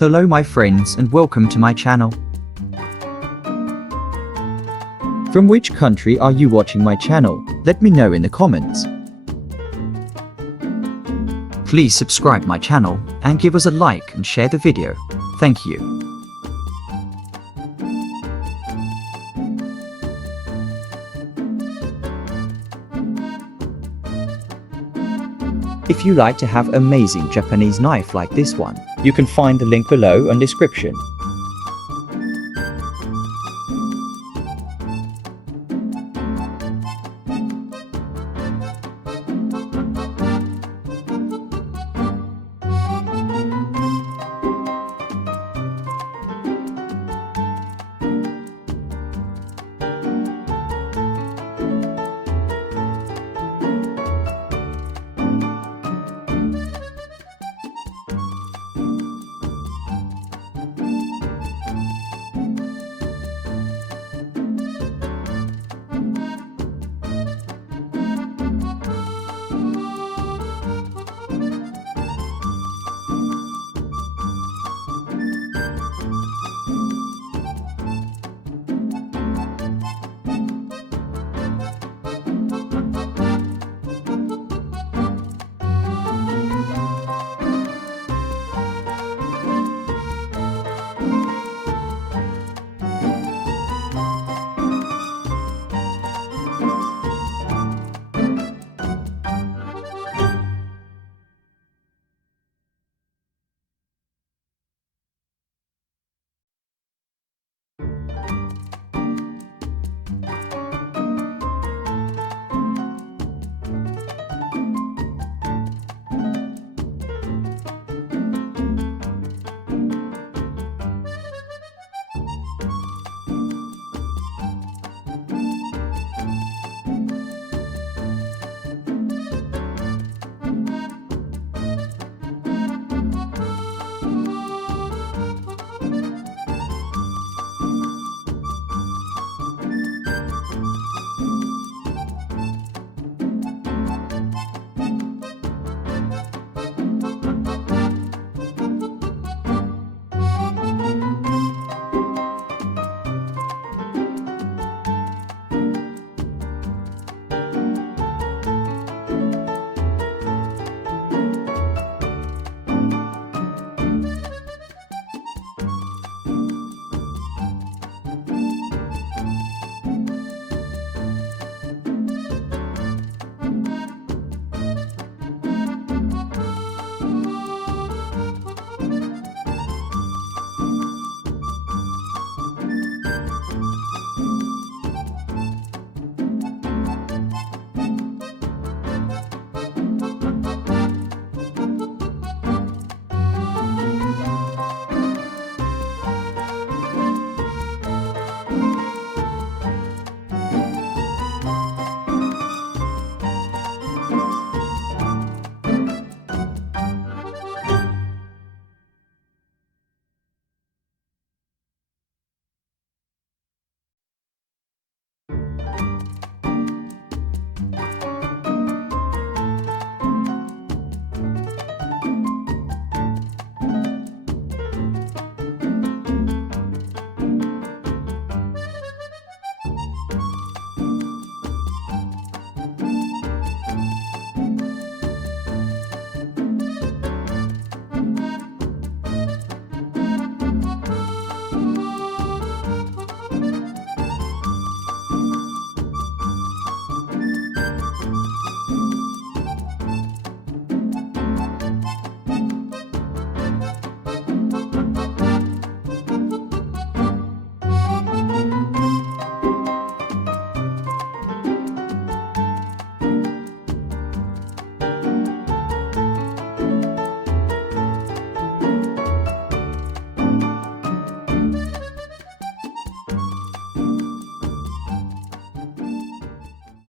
Hello my friends and welcome to my channel. From which country are you watching my channel? Let me know in the comments. Please subscribe my channel and give us a like and share the video. Thank you. If you like to have amazing Japanese knife like this one, you can find the link below in description.